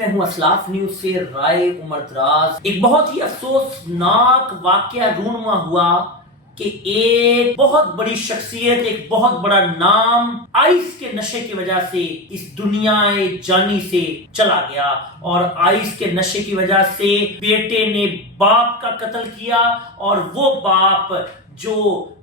मैं हूं असलाफ न्यूज से राय उमर दराज। एक बहुत ही अफसोसनाक वाकया रूनुमा हुआ कि एक बहुत बड़ी शख्सियत, एक बहुत बड़ा नाम आइस के नशे की वजह से इस दुनियाए जानी से चला गया। और आइस के नशे की वजह से बेटे ने बाप का कत्ल किया, और वो बाप जो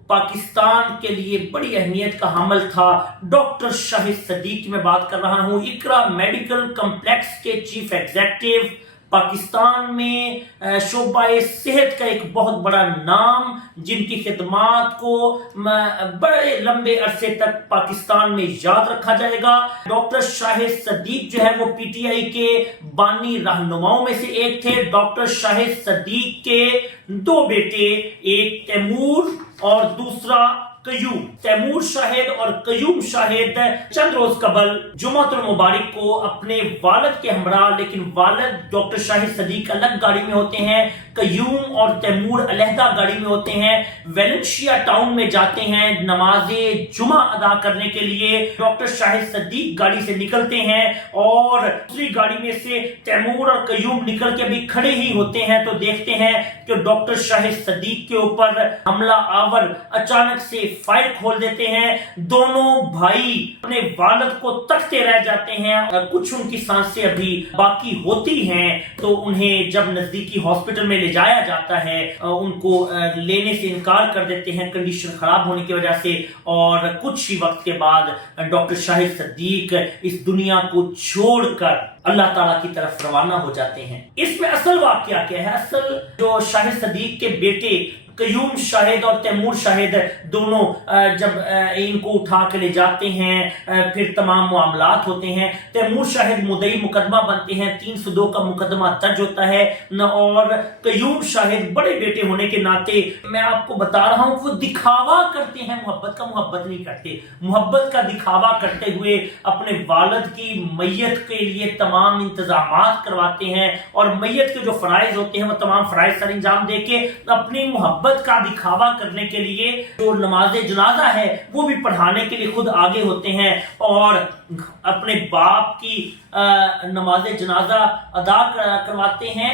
पाकिस्तान के लिए बड़ी अहमियत का हामिल था। डॉक्टर शाहिद सदीक की मैं बात कर रहा हूं, इकरा मेडिकल कॉम्प्लेक्स के चीफ एग्जीक्यूटिव, पाकिस्तान में शोबाए सेहत का एक बहुत बड़ा नाम, जिनकी खिदमात को बड़े लंबे अरसे तक पाकिस्तान में याद रखा जाएगा। डॉक्टर शाहिद सदीक जो है वो पीटीआई के बानी रहनुमाओं में से एक थे। डॉक्टर शाहिद सदीक के दो बेटे, एक तैमूर और दूसरा कयूम। तैमूर शाहिद और कयूम शाहिद चंद रोज कबल जुमातुल मुबारक को अपने वालिद के हमरा, लेकिन वालिद डॉक्टर शाहिद सदीक अलग गाड़ी में होते हैं, कयूम और तैमूर अलहदा गाड़ी में होते हैं, वेलेंशिया टाउन में जाते हैं नमाजे जुमा अदा करने के लिए। डॉक्टर शाहिद सदीक गाड़ी से निकलते हैं और दूसरी गाड़ी में से तैमूर और कयूम निकल के भी खड़े ही होते हैं, तो देखते हैं कि डॉक्टर शाहिद सदीक के ऊपर हमला आवर अचानक से फायर खोल देते हैं। दोनों भाई अपने वालिद को तकते रह जाते हैं। कुछ उनकी सांसें अभी बाकी होती हैं, तो उन्हें जब नजदीकी हॉस्पिटल में ले जाया जाता है, उनको लेने से इनकार कर देते हैं कंडीशन खराब होने की वजह से। और कुछ ही वक्त के बाद डॉक्टर शाहिद सदीक इस दुनिया को छोड़कर अल्लाह ताला की तरफ रवाना हो जाते हैं। इसमें असल वाकया क्या है? असल जो शाहिद सदीक के बेटे कयूम शाहिद और तैमूर शाहिद दोनों जब इनको उठा के ले जाते हैं, फिर तमाम मामलात होते हैं। तैमूर शाहिद मुद्दई मुकदमा बनते हैं, 302 का मुकदमा दर्ज होता है। और कयूम शाहिद बड़े बेटे होने के नाते मैं आपको बता रहा हूं, वो दिखावा करते हैं, मोहब्बत का मोहब्बत नहीं करते। मोहब्बत का दिखावा करते हुए अपने वालिद की मैयत के लिए तमाम इंतजामात करवाते हैं, और मैयत के जो फराइज होते हैं वो तमाम फराइज सर अंजाम दे के अपनी मोहब्बत का दिखावा करने के लिए जो नमाज़े जनाजा है वो भी पढ़ाने के लिए खुद आगे होते हैं, और अपने बाप की नमाज़े जनाजा अदा करवाते हैं।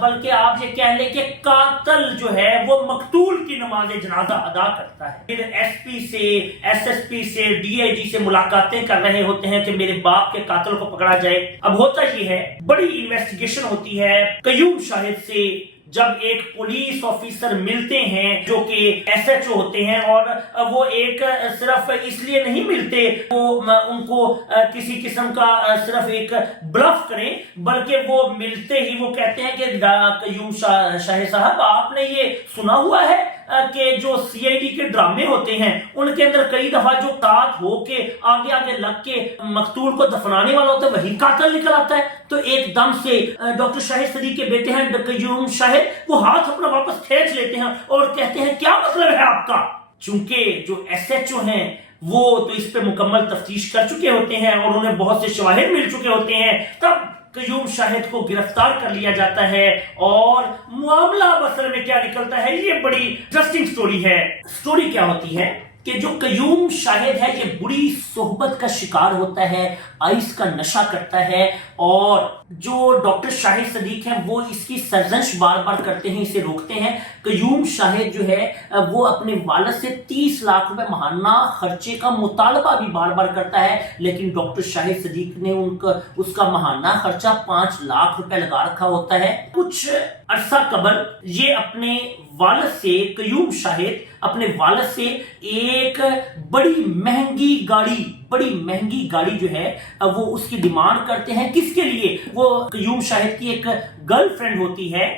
बल्कि आप ये कह लें कि कातिल जो है वो मकतूल की नमाज़े जनाजा अदा करता है। फिर एसपी से, एसएसपी से, डीआईजी से मुलाकातें कर रहे होते हैं कि मेरे बाप के कातिल को पकड़ा जाए। अब होता ये है, बड़ी इन्वेस्टिगेशन होती है। कयूम शाहिद से जब एक पुलिस ऑफिसर मिलते हैं जो कि एसएचओ होते हैं, और वो एक सिर्फ इसलिए नहीं मिलते वो उनको किसी किस्म का सिर्फ एक ब्लफ करें, बल्कि वो मिलते ही वो कहते हैं कि कयूम शाहिद साहब, आपने ये सुना हुआ है कि जो सीआईडी के ड्रामे होते हैं उनके अंदर कई दफा जो साथ होके आगे आगे लग के मकतूल को दफनाने वाला होता है वही कातिल निकल आता है। तो एकदम से डॉक्टर शाहिद सदीक के बेटे हैं कयूम शाहिद, वो हाथ अपना वापस खींच लेते हैं और कहते हैं क्या मतलब है आपका। चूंकि जो एसएचओ हैं वो तो इस पे मुकम्मल तफ्तीश कर चुके होते हैं और उन्हें बहुत से शवाहिद मिल चुके होते हैं, तब कयूम शाहिद को गिरफ्तार कर लिया जाता है। और मामला असल में क्या निकलता है, ये बड़ी इंटरेस्टिंग स्टोरी है। स्टोरी क्या होती है कि जो कयूम शाहिद है ये बुरी सोहबत का शिकार होता है, आइस का नशा करता है, और जो डॉक्टर शाहिद सदीक हैं वो इसकी सर्जंश बार बार करते हैं, इसे रोकते हैं। कयूम शाहिद जो है वो अपने वालिद से 30 लाख रुपए महाना खर्चे का मुतालबा भी बार बार करता है, लेकिन डॉक्टर शाहिद सदीक ने उसका महाना खर्चा 5 लाख रुपए लगा रखा होता है। कुछ अरसा कबल ये अपने वालिद से, कयूम शाहिद अपने वालिद से एक बड़ी महंगी गाड़ी जो है वो उसकी डिमांड करते हैं। किसके लिए? वो कयूम शाहिद की एक गर्लफ्रेंड होती है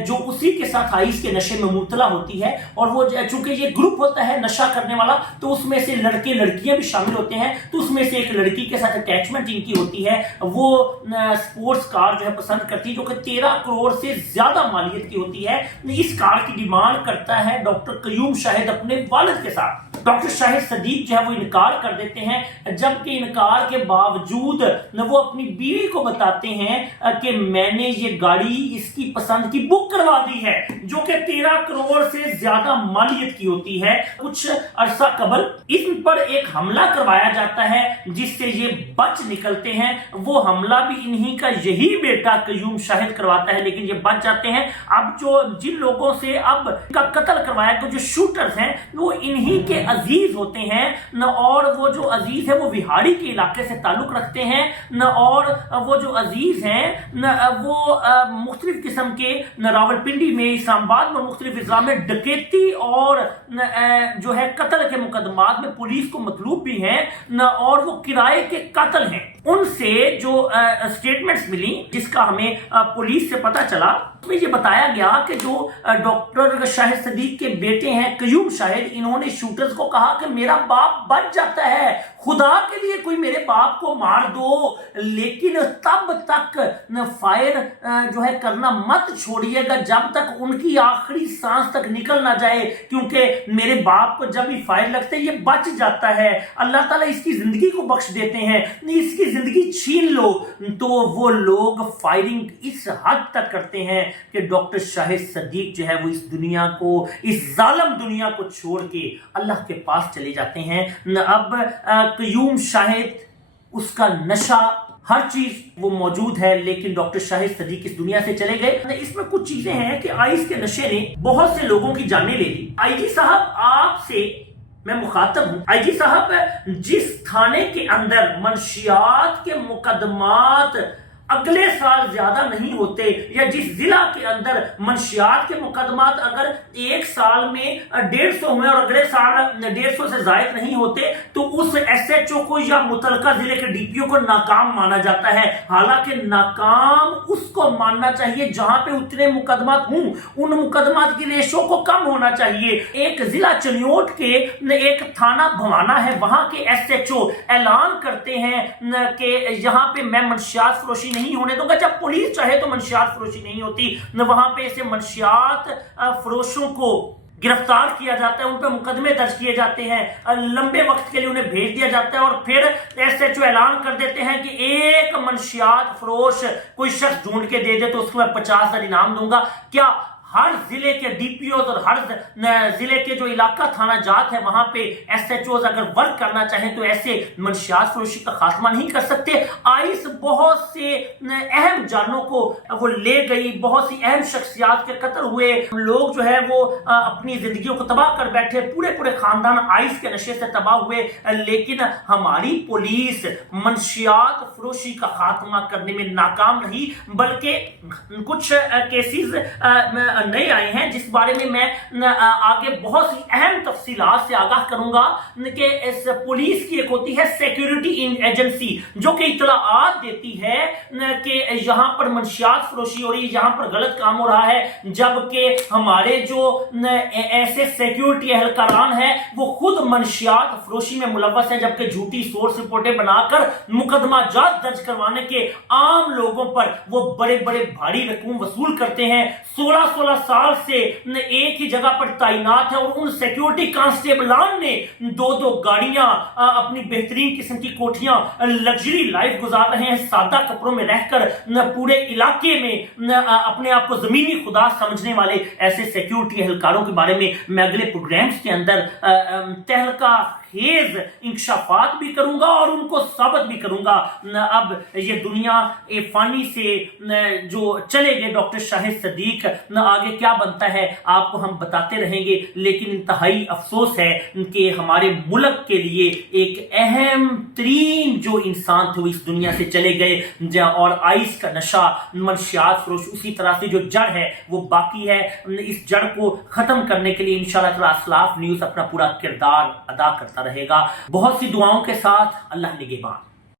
जो उसी के साथ आइस के नशे में मुब्तला होती है, और वो चूंकि ये ग्रुप होता है नशा करने वाला, तो उसमें से लड़के लड़कियां भी शामिल होते हैं। तो उसमें से एक लड़की के साथ अटैचमेंट इनकी होती है, वो स्पोर्ट्स कार जो है पसंद करती है, जो कि 13 करोड़ से ज्यादा मालियत की होती है। इस कार की डिमांड करता है डॉक्टर कयूम शाहिद अपने वालिद के साथ। डॉक्टर शाहिद सदीक जो है वो इनकार कर देते हैं, जबकि इनकार के बावजूद वो अपनी बीवी को बताते हैं कि मैंने ये गाड़ी इसकी पसंद की बुक करवा दी है, जो कि 13 करोड़ से ज्यादा मालियत की होती है। कुछ अरसा कबल इन पर एक हमला करवाया जाता है जिससे ये बच निकलते हैं। वो हमला भी इन्हीं का यही बेटा कयूम शाहिद करवाता है, लेकिन ये बच जाते हैं। अब जो जिन लोगों से अब का कत्ल करवाया तो जो शूटर्स हैं वो इन्हीं के अजीज होते हैं न, और वो जो अजीज है वो विहाड़ी के इलाके से ताल्लुक रखते हैं न, और वो जो अजीज हैं न वो मुख्तलिफ किस्म के न रावलपिंडी में, इस्लामाबाद में मुख्तलिफ अजला में डकैती और जो है कत्ल के मुकदमात में पुलिस को मतलूब भी हैं न, और वो किराए के कत्ल हैं। उनसे जो स्टेटमेंट्स मिली जिसका हमें पुलिस से पता चला, उसमें ये बताया गया कि जो डॉक्टर शाहिद सदीक के बेटे हैं कयूम शाहिद, इन्होंने शूटर्स को कहा कि मेरा बाप बच जाता है, खुदा के लिए कोई मेरे बाप को मार दो, लेकिन तब तक फायर जो है करना मत छोड़िएगा जब तक उनकी आखिरी सांस तक निकल ना जाए, क्योंकि मेरे बाप को जब भी फायर लगते ये बच जाता है, अल्लाह ताला इसकी जिंदगी को बख्श देते हैं, इसकी जिंदगी छीन लो। तो वो लोग फायरिंग इस हद तक करते हैं कि डॉक्टर शाहिद सदीक जो है वो इस दुनिया को, इस जालिम दुनिया को छोड़ के अल्लाह के पास चले जाते हैं। अब कयूम शाहिद, उसका नशा, हर चीज वो मौजूद है, लेकिन डॉक्टर शाहिद सदीक इस दुनिया से चले गए। इसमें कुछ चीजें हैं कि आइस के नशे ने बहुत से लोगों की जानें ले ली। आईजी साहब, आपसे मैं मुखातब हूं। आईजी साहब, जिस थाने के अंदर मंशियात के मुकदमात अगले साल ज्यादा नहीं होते, या जिस जिला के अंदर मंशियात के मुकदमात अगर एक साल में 150 हुए और अगले साल 150 से जायद नहीं होते, तो उस एसएचओ को या मुतलका जिले के डीपीओ को नाकाम माना जाता है। हालांकि नाकाम उसको मानना चाहिए जहां पे उतने मुकदमात हों, उन मुकदमात की रेशो को कम होना चाहिए। एक जिला चनियोट के एक थाना भवाना है, वहां के एसएचओ ऐलान करते हैं कि यहां पे मैं मंशियात फरोशी नहीं होने दूंगा। जब पुलिस चाहे तो मंशियात फरोशी नहीं होती, वहां पे ऐसे मंशियात फरोशों को गिरफ्तार किया जाता है, उन पर मुकदमे दर्ज किए जाते हैं, लंबे वक्त के लिए उन्हें भेज दिया जाता है, और फिर एसएचओ ऐलान कर देते हैं कि एक मंशियात फरोश कोई शख्स ढूंढ के दे दे तो उसको मैं 50,000 इनाम दूंगा। क्या हर जिले के डीपीओ और हर जिले के जो इलाका थाना जात है वहां पे एसएचओ अगर वर्क करना चाहें तो ऐसे मंशियात फरोशी का खात्मा नहीं कर सकते? आइस बहुत से अहम जानों को वो ले गई, बहुत सी अहम शख्सियात के कत्ल हुए, लोग जो है वो अपनी जिंदगियों को तबाह कर बैठे, पूरे खानदान आइस के नशे से तबाह हुए। लेकिन हमारी पुलिस मंशियात फरोशी का खात्मा करने में नाकाम रही, बल्कि कुछ केसेस नए आए हैं जिस बारे में मैं आगे बहुत सी अहम तफसीलात से आगाह करूंगा कि इस पुलिस की एक होती है सिक्योरिटी एजेंसी, जो कि इत्तलाआत देती है कि यहां पर मंशियात फरोशी हो रही है, यहां पर गलत काम हो रहा है, जबकि हमारे जो ऐसे सिक्योरिटी एहलकारान हैं वो खुद मंशियात फरोशी में मुलव्वस है, जबकि झूठी सोर्स रिपोर्टें बनाकर मुकदमा जात दर्ज करवाने के आम लोगों पर वो बड़े बड़े भारी रकूम वसूल करते हैं। 16 साल से एक ही जगह पर तैनात है, और उन सिक्योरिटी कांस्टेबलान ने 2-2 गाड़ियां, अपनी बेहतरीन किस्म की कोठियां, लग्जरी लाइफ गुजार रहे हैं, सादा कपड़ों में रहकर पूरे इलाके में अपने आप को जमीनी खुदा समझने वाले ऐसे सिक्योरिटी एहलकारों के बारे में मैं अगले प्रोग्राम्स के अंदर तहलका खेज इंकशाफात भी करूंगा और उनको साबित भी करूंगा। अब ये दुनिया फानी से जो चले गए डॉक्टर शाहिद सदीक, आगे क्या बनता है आपको हम बताते रहेंगे, लेकिन इंतहाई अफसोस है कि हमारे मुल्क के लिए एक अहम तरीन जो इंसान थे वो इस दुनिया से चले गए, और आइस का नशा, मंशियात फरोश, उसी तरह से जो जड़ है वो बाकी है। इस जड़ को खत्म करने के लिए इंशाअल्लाह ताला असलाफ न्यूज़ अपना पूरा किरदार अदा करता रहेगा। बहुत सी दुआओं के साथ, अल्लाह निगहबान।